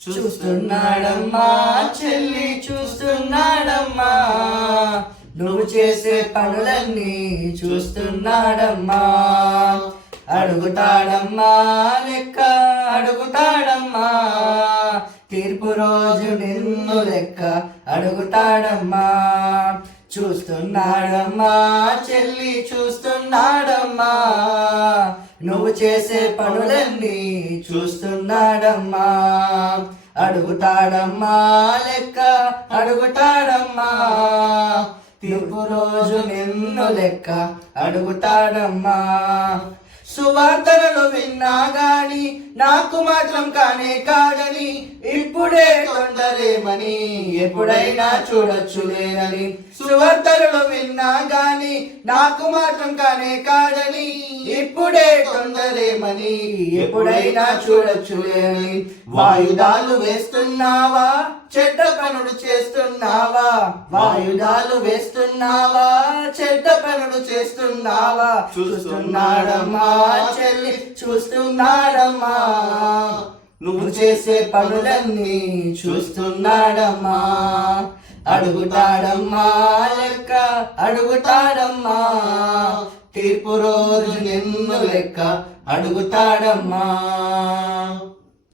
చూస్తున్నాడమ్మా చెల్లి చూస్తున్నాడమ్మా, నువ్వు చేసే పనులన్నీ చూస్తున్నాడమ్మా. అడుగుతాడమ్మా లెక్క అడుగుతాడమ్మా, తీర్పు రోజు నిన్ను లెక్క అడుగుతాడమ్మా. చూస్తున్నాడమ్మా చెల్లి చూస్తున్నాడమ్మా, నువ్వు చేసే పనులన్నీ చూస్తున్నాడమ్మా. అడుగుతాడమ్మా లెక్క అడుగుతాడమ్మా, తీర్పు రోజు నిన్ను లెక్క అడుగుతాడమ్మా. సువార్తలను విన్నా గాని నాకు మాత్రం కానే కాదని, ఇప్పుడే తొందరేమని ఎప్పుడైనా చూడొచ్చులేనని. సువార్తలను విన్నా గాని నాకు మాత్రం కానే కాదని, ఇప్పుడే తొందరేమని ఎప్పుడైనా చూడొచ్చులేనని. వాయుదాలు వేస్తున్నావా చెడ్డ పనులు చేస్తున్నావా, వాయుదాలు వేస్తున్నావా చెడ్డ పనులు చేస్తున్నావా. చూస్తున్నాడమ్మా చెల్లి చూస్తున్నాడమ్మా, నువ్వు చేసే పనులన్నీ చూస్తున్నాడమ్మా. అడుగుతాడమ్మా లెక్క అడుగుతాడమ్మా, తీర్పు రోజు నిన్ను లెక్క అడుగుతాడమ్మా.